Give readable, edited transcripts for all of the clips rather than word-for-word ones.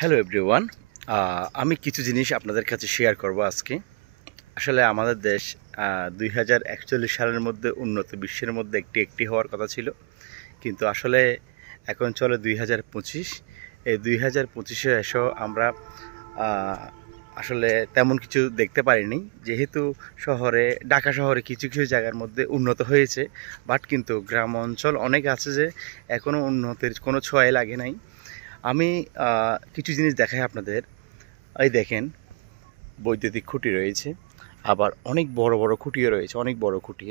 Hello everyone, আমি কিছু জিনিস আপনাদের কাছে শেয়ার করব আজকে। আসলে আমাদের দেশ 2041 সালের মধ্যে উন্নত বিশ্বের মধ্যে একটি হওয়ার কথা ছিল, কিন্তু আসলে এখন চলে 2025। এই 2025-এ এসেও আমরা আসলে তেমন কিছু দেখতে পারিনি, যেহেতু ঢাকা শহরে কিছু কিছু জায়গার মধ্যে উন্নত হয়েছে, বাট কিন্তু গ্রাম অঞ্চল অনেক আছে যে এখনও উন্নতির কোনো ছোঁয়াই লাগে নাই। আমি কিছু জিনিস দেখাই আপনাদের। এই দেখেন, বৈদ্যুতিক খুঁটি রয়েছে, আবার অনেক বড় বড় খুঁটিও রয়েছে, অনেক বড় খুঁটি।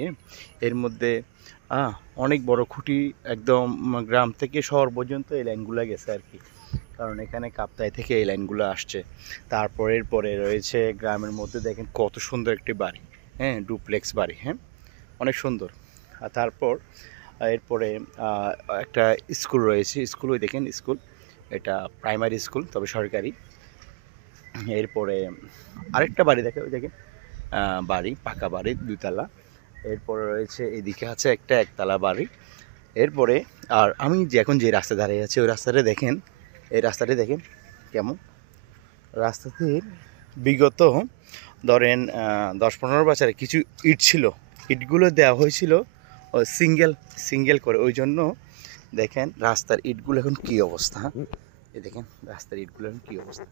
এর মধ্যে অনেক বড় খুঁটি, একদম গ্রাম থেকে শহর পর্যন্ত এই লাইনগুলো গেছে আর কি, কারণ এখানে কাপ্তাই থেকে এই লাইনগুলো আসছে। এরপরে রয়েছে গ্রামের মধ্যে দেখেন কত সুন্দর একটি বাড়ি, ডুপ্লেক্স বাড়ি, অনেক সুন্দর। আর এরপরে একটা স্কুল রয়েছে, স্কুল ওই দেখেন স্কুল, এটা প্রাইমারি স্কুল, তবে সরকারি। এরপরে আরেকটা বাড়ি দেখে, ওই দেখেন বাড়ি, পাকা বাড়ি, 2 তলা। এরপরে রয়েছে এদিকে আছে একটা 1তলা বাড়ি। এরপরে আর আমি এখন যে রাস্তা দাঁড়িয়ে আছি, ওই রাস্তাটা দেখেন, এই রাস্তাটি দেখেন কেমন। রাস্তাটির বিগত ধরেন 10-15 বছরে কিছু ইট ছিল, ইটগুলো দেওয়া হয়েছিল সিঙ্গেল করে, ওই জন্য দেখেন রাস্তার ইটগুলো এখন কী অবস্থা। এই দেখেন রাস্তার ইটগুলো এখন কী অবস্থা।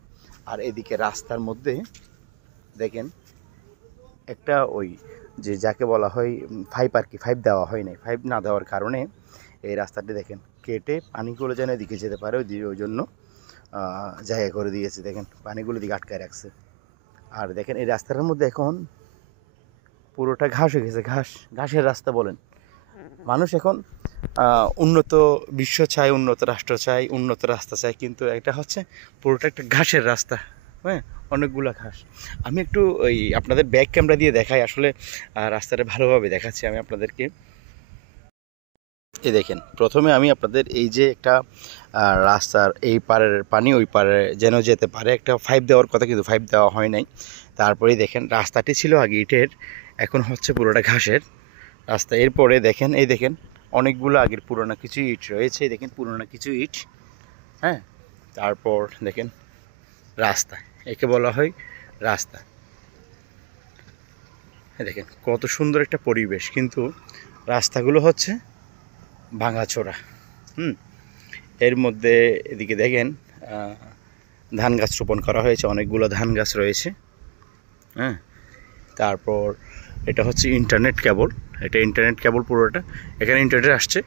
আর এদিকে রাস্তার মধ্যে দেখেন একটা ওই যে যাকে বলা হয় ফাইভ আর কি, ফাইভ দেওয়া হয় নাই। ফাইভ না দেওয়ার কারণে এই রাস্তাটি দেখেন কেটে পানিগুলো যেন এদিকে যেতে পারে, ওই জন্য জায়গা করে দিয়েছে। দেখেন পানিগুলো দিকে আটকায় রাখছে। আর দেখেন এই রাস্তাটার মধ্যে এখন পুরোটা ঘাস হয়ে গেছে, ঘাসের রাস্তা বলেন। মানুষ এখন উন্নত বিশ্ব চাই, উন্নত রাষ্ট্র চাই, উন্নত রাস্তা চাই, কিন্তু এটা হচ্ছে পুরোটা একটা ঘাসের রাস্তা, অনেকগুলো ঘাস। আমি একটু ওই আপনাদের ব্যাক ক্যামেরা দিয়ে দেখাই, আসলে রাস্তাটা ভালোভাবে দেখাচ্ছি আমি আপনাদেরকে। এই দেখেন, প্রথমে আমি আপনাদের এই যে একটা রাস্তার এই পারের পানি ওই পারে যেন যেতে পারে, একটা ফাইভ দেওয়ার কথা, কিন্তু ফাইভ দেওয়া হয় নাই। তারপরেই দেখেন রাস্তাটি ছিল আগে ইটের, এখন হচ্ছে পুরোটা ঘাসের রাস্তা। এরপরে দেখেন, এই দেখেন অনেকগুলো আগের পুরোনো কিছু ইট রয়েছে, দেখেন পুরোনো কিছু ইট। তারপর দেখেন রাস্তা, একে বলা হয় রাস্তা। দেখেন কত সুন্দর একটা পরিবেশ, কিন্তু রাস্তাগুলো হচ্ছে ভাঙাচোরা। এর মধ্যে এদিকে দেখেন ধান গাছ রোপণ করা হয়েছে, অনেকগুলো ধান গাছ রয়েছে। তারপর এটা হচ্ছে ইন্টারনেট কেবল, এটা ইন্টারনেট কেবল পুরোটা, এখানে ইন্টারনেট আসছে,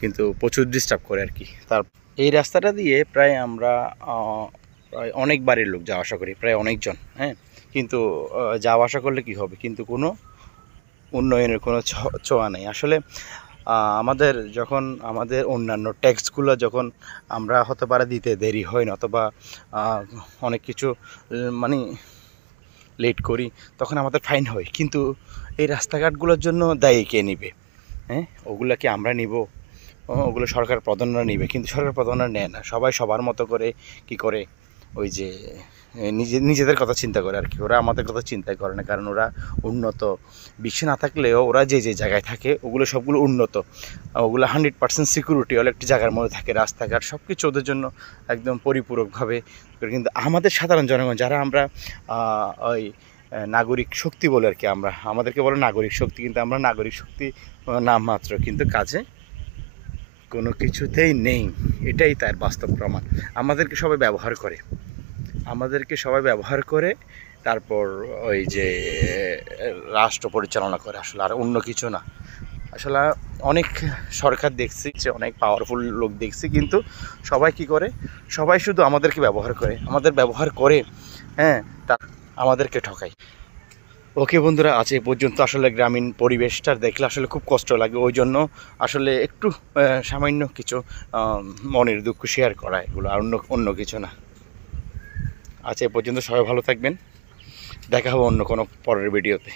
কিন্তু প্রচুর ডিস্টার্ব করে আর কি। এই রাস্তাটা দিয়ে প্রায় আমরা প্রায় অনেক বাড়ির লোক যাওয়া আসা করি, প্রায় অনেকজন। কিন্তু যাওয়া আসা করলে কি হবে, কিন্তু কোনো উন্নয়নের কোনো ছোঁয়া নেই আসলে। আমাদের অন্যান্য ট্যাক্সগুলো যখন আমরা হতে পারে দিতে দেরি হয় না, অথবা অনেক কিছু মানে লেট করি, তখন আমাদের ফাইন হয়, কিন্তু এই রাস্তাঘাটগুলোর জন্য দায়ী কে নিবে? ওগুলো কি আমরা নিব? ওগুলো সরকার প্রধানরা নিবে, কিন্তু সরকার প্রধানরা নেয় না। সবাই সবার মতো করে কি করে, ওই যে নিজেদের কথা চিন্তা করে আর কি। ওরা আমাদের কথা চিন্তাই করে না, কারণ ওরা উন্নত বিশ্বে না থাকলেও ওরা যে জায়গায় থাকে ওগুলো সবগুলো উন্নত, ওগুলো 100% সিকিউরিটি হলে একটি জায়গার মধ্যে থাকে। রাস্তাঘাট সব কিছু ওদের জন্য একদম পরিপূরকভাবে। কিন্তু আমাদের সাধারণ জনগণ যারা আমরা ওই নাগরিক শক্তি বলে আর কি, আমাদেরকে বলে নাগরিক শক্তি, কিন্তু আমরা নাগরিক শক্তি নামমাত্র, কিন্তু কাজে কোনো কিছুতেই নেই। এটাই তার বাস্তব প্রমাণ। আমাদেরকে সবাই ব্যবহার করে তারপর ওই যে রাষ্ট্র পরিচালনা করে, আসলে আর অন্য কিছু না। আসলে অনেক সরকার দেখছি, যে অনেক পাওয়ারফুল লোক দেখছি, কিন্তু সবাই কি করে, সবাই শুধু আমাদেরকে ব্যবহার করে তা আমাদেরকে ঠকায়। ওকে বন্ধুরা, আজ এ পর্যন্ত। আসলে গ্রামীণ পরিবেশটা দেখলে আসলে খুব কষ্ট লাগে, ওই জন্য আসলে একটু সামান্য কিছু মনের দুঃখ শেয়ার করা, এগুলো আর অন্য কিছু না। আজ এ পর্যন্ত, সবাই ভালো থাকবেন, দেখা হবে অন্য কোনো পরের ভিডিওতে।